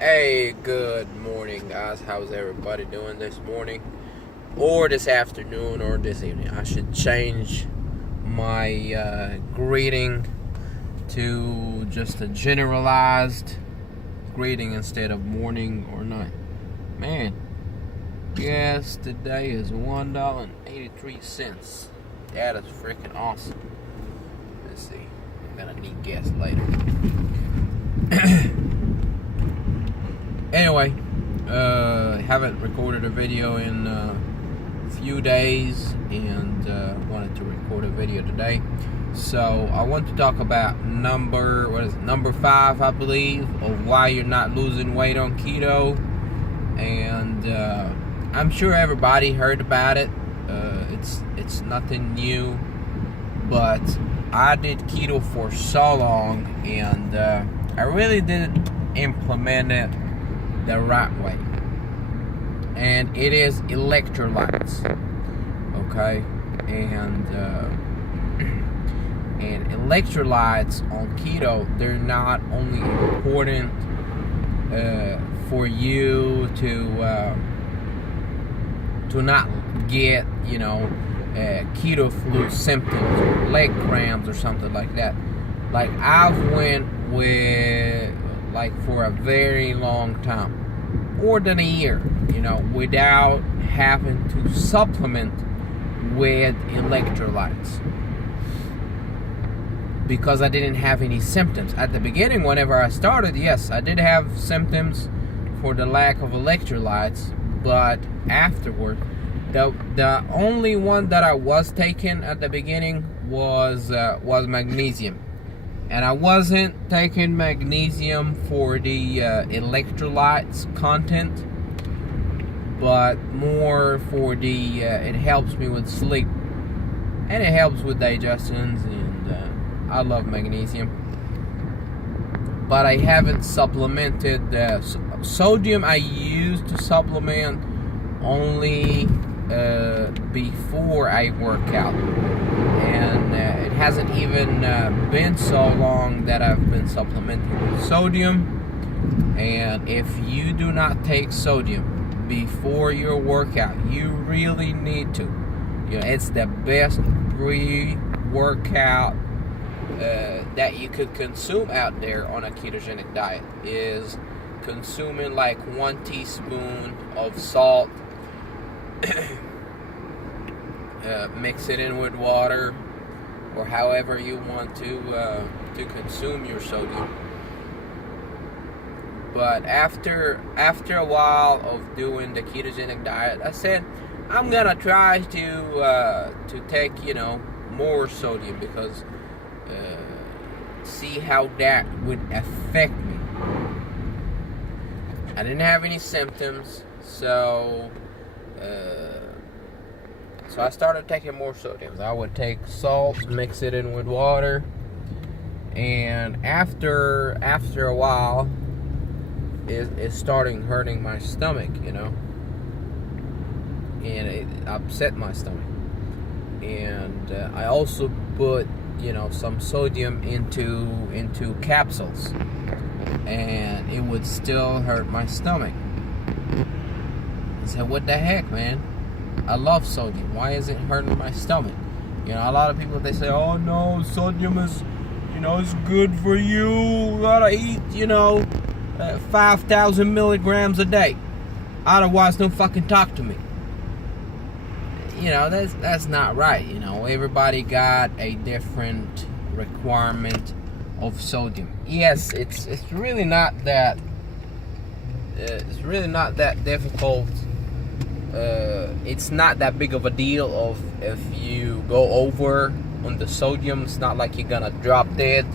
Hey, good morning, guys. How's everybody doing this morning? Or this afternoon, or this evening? I should change my greeting to just a generalized greeting instead of morning or night. Man, gas today is $1.83. That is freaking awesome. Let's see. I'm gonna need gas later. Anyway, haven't recorded a video in a few days and wanted to record a video today. So I want to talk about number 5, I believe, of why you're not losing weight on keto. And I'm sure everybody heard about it. It's nothing new, but I did keto for so long, and I really didn't implement it the right way. And it is electrolytes, okay? And electrolytes on keto, they're not only important for you to not get, ketoflu symptoms or leg cramps or something like that. Like, I've went with, for a very long time, more than a year, without having to supplement with electrolytes, because I didn't have any symptoms. At the beginning, whenever I started, yes, I did have symptoms for the lack of electrolytes, but afterward, the only one that I was taking at the beginning was magnesium. And I wasn't taking magnesium for the electrolytes content, but more for the, it helps me with sleep, and it helps with digestions, and I love magnesium. But I haven't supplemented sodium. I used to supplement only before I work out. And it hasn't even been so long that I've been supplementing with sodium. And if you do not take sodium before your workout, you really need to. It's the best pre-workout that you could consume out there on a ketogenic diet, is consuming like 1 teaspoon of salt. Mix it in with water, or however you want to consume your sodium. But after a while of doing the ketogenic diet, I said I'm gonna try to take more sodium, because see how that would affect me. I didn't have any symptoms, so I started taking more sodium. I would take salt, mix it in with water, and after a while, it started hurting my stomach, and it upset my stomach. And I I put some sodium into capsules, and it would still hurt my stomach. I said, what the heck, man? I love sodium. Why is it hurting my stomach? A lot of people, they say, oh no, sodium is, it's good for you. You gotta eat, 5,000 milligrams a day. Otherwise, don't fucking talk to me. That's not right. Everybody got a different requirement of sodium. Yes, it's really not that. It's really not that difficult. It's not that big of a deal of if you go over on the sodium. It's not like you're gonna drop dead.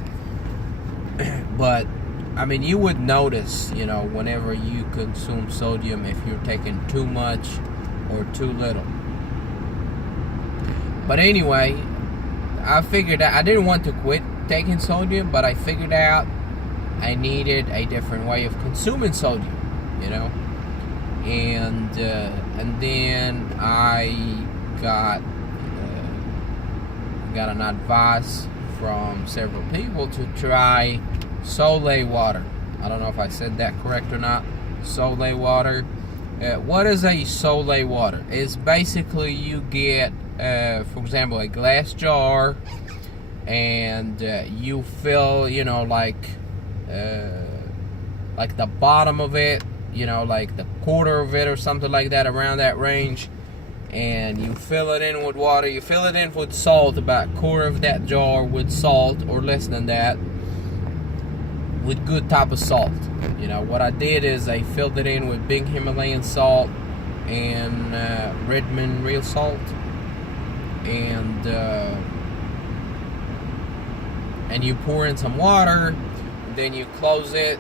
But you would notice, whenever you consume sodium, if you're taking too much or too little. But anyway, I figured out I didn't want to quit taking sodium, but I figured out I needed a different way of consuming sodium, and then I got an advice from several people to try Soleil water. I don't know if I said that correct or not. Sole water. What is a sole water? It's basically you get, for example, a glass jar, and you fill, like the bottom of it, like the quarter of it or something like that, around that range, and you fill it in with water. You fill it in with salt, about a quarter of that jar with salt, or less than that, with good type of salt. What I did is I filled it in with big Himalayan salt and Redmond real salt, and you pour in some water, then you close it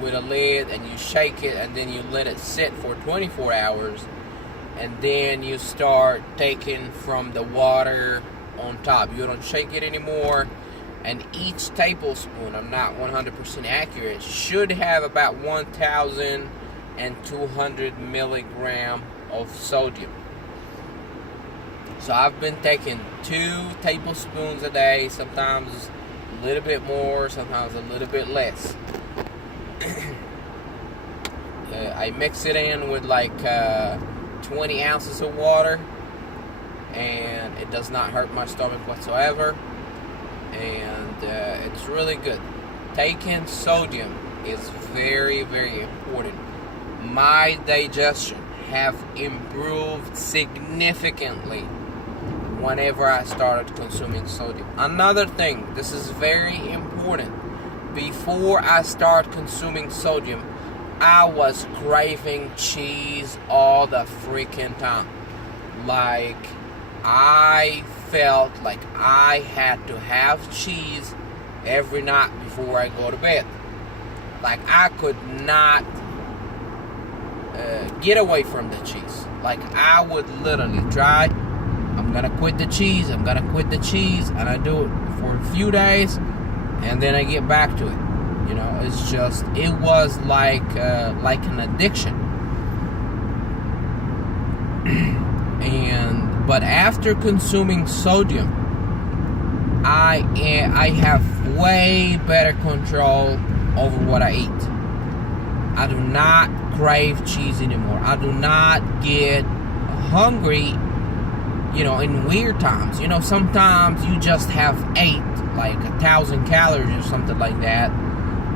with a lid, and you shake it, and then you let it sit for 24 hours, and then you start taking from the water on top. You don't shake it anymore. And each tablespoon, I'm not 100% accurate, should have about 1,200 milligrams of sodium. So I've been taking 2 tablespoons a day, sometimes a little bit more, sometimes a little bit less. I mix it in with like 20 ounces of water, and it does not hurt my stomach whatsoever. And it's really good. Taking sodium is very, very important. My digestion have improved significantly whenever I started consuming sodium. Another thing, this is very important. Before I start consuming sodium, I was craving cheese all the freaking time. Like, I felt like I had to have cheese every night before I go to bed. Like, I could not get away from the cheese. Like, I would literally try, I'm gonna quit the cheese, and I do it for a few days, and then I get back to it. It was like an addiction. But after consuming sodium, I have way better control over what I eat. I do not crave cheese anymore. I do not get hungry, in weird times. Sometimes you just have ate like 1,000 calories or something like that.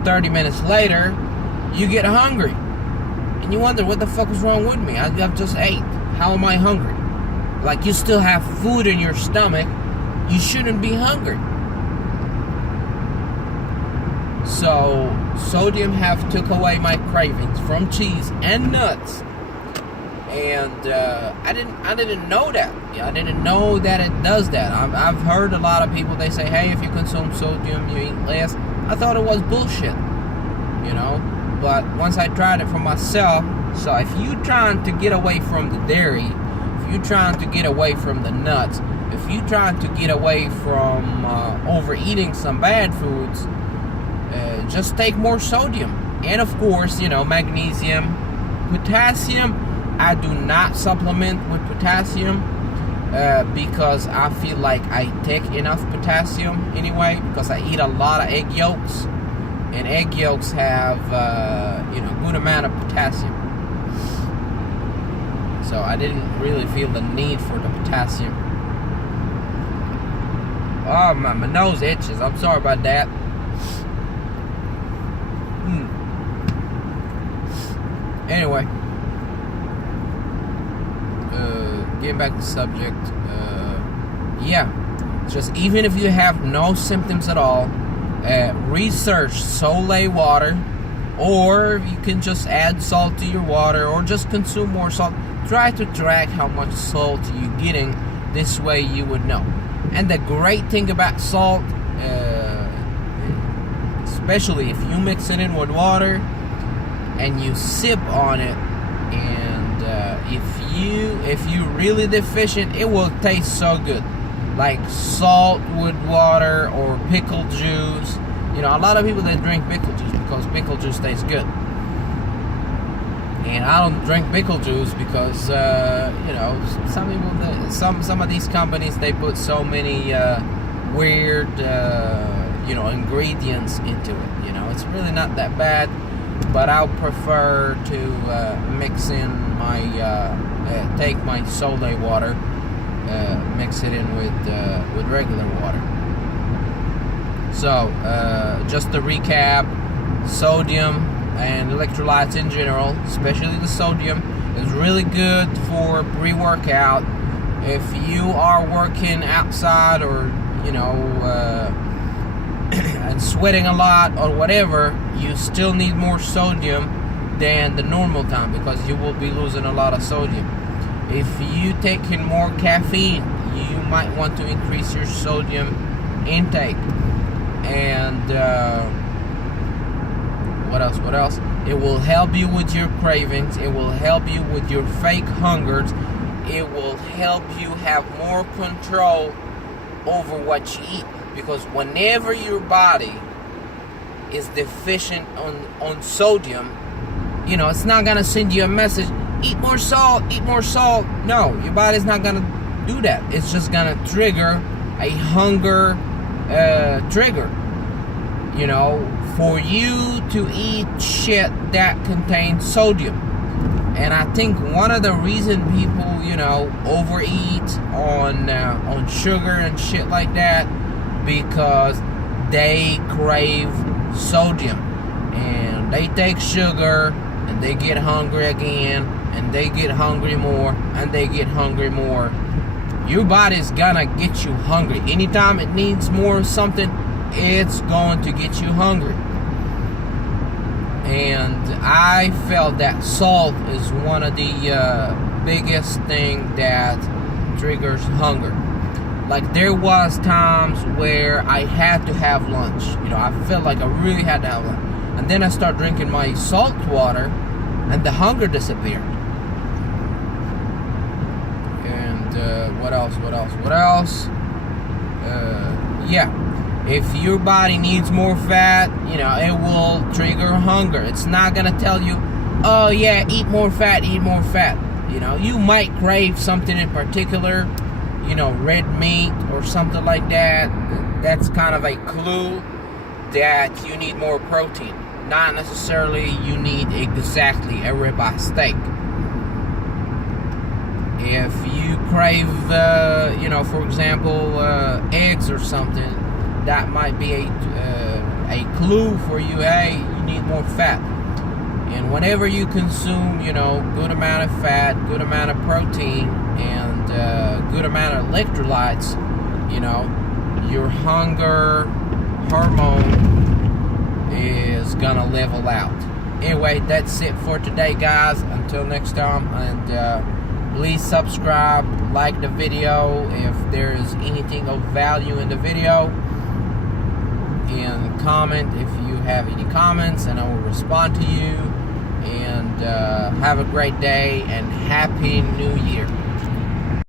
30 minutes later, you get hungry. And you wonder, what the fuck is wrong with me? I've just ate. How am I hungry? Like, you still have food in your stomach. You shouldn't be hungry. So, sodium have took away my cravings from cheese and nuts. And I didn't know that. I didn't know that it does that. I've heard a lot of people, they say, hey, if you consume sodium, you eat less. I thought it was bullshit. But once I tried it for myself, so if you're trying to get away from the dairy, if you're trying to get away from the nuts, if you're trying to get away from overeating some bad foods, just take more sodium. And of course, magnesium, potassium. I do not supplement with potassium because I feel like I take enough potassium anyway, because I eat a lot of egg yolks, and egg yolks have good amount of potassium. So I didn't really feel the need for the potassium. Oh, my nose itches. I'm sorry about that. Anyway, getting back to the subject. Just even if you have no symptoms at all, research sole water, or you can just add salt to your water, or just consume more salt. Try to track how much salt you're getting. This way you would know. And the great thing about salt, especially if you mix it in with water and you sip on it, and if you're really deficient, it will taste so good. Like salt with water or pickle juice. A lot of people that drink pickle juice because pickle juice tastes good. And I don't drink pickle juice because some people, some of these companies, they put so many weird ingredients into it. it's really not that bad. But I'll prefer to mix in my take my salt water, mix it in with regular water. So just to recap, sodium and electrolytes in general, especially the sodium, is really good for pre-workout. If you are working outside or and sweating a lot or whatever, you still need more sodium than the normal time because you will be losing a lot of sodium. If you take in more caffeine, you might want to increase your sodium intake. And what else? It will help you with your cravings. It will help you with your fake hungers. It will help you have more control over what you eat. Because whenever your body is deficient on sodium, it's not going to send you a message, eat more salt, eat more salt. No, your body's not going to do that. It's just going to trigger a hunger trigger, for you to eat shit that contains sodium. And I think one of the reasons people, overeat on sugar and shit like that, because they crave sodium, and they take sugar and they get hungry again, and they get hungry more, and they get hungry more. Your body's gonna get you hungry. Anytime it needs more of something, it's going to get you hungry. And I felt that salt is one of the biggest thing that triggers hunger. Like, there was times where I had to have lunch. I felt like I really had to have lunch. And then I started drinking my salt water, and the hunger disappeared. And what else? If your body needs more fat, it will trigger hunger. It's not going to tell you, oh yeah, eat more fat. You might crave something in particular, red meat or something like that. That's kind of a clue that you need more protein. Not necessarily you need exactly a ribeye steak. If you crave, for example, eggs or something, that might be a clue for you. Hey, you need more fat. And whenever you consume, good amount of fat, good amount of protein, and good amount of electrolytes, your hunger hormone is gonna level out. Anyway, that's it for today, guys. Until next time, and please subscribe, like the video if there is anything of value in the video, and comment if you have any comments, and I will respond to you. And have a great day, and Happy New Year.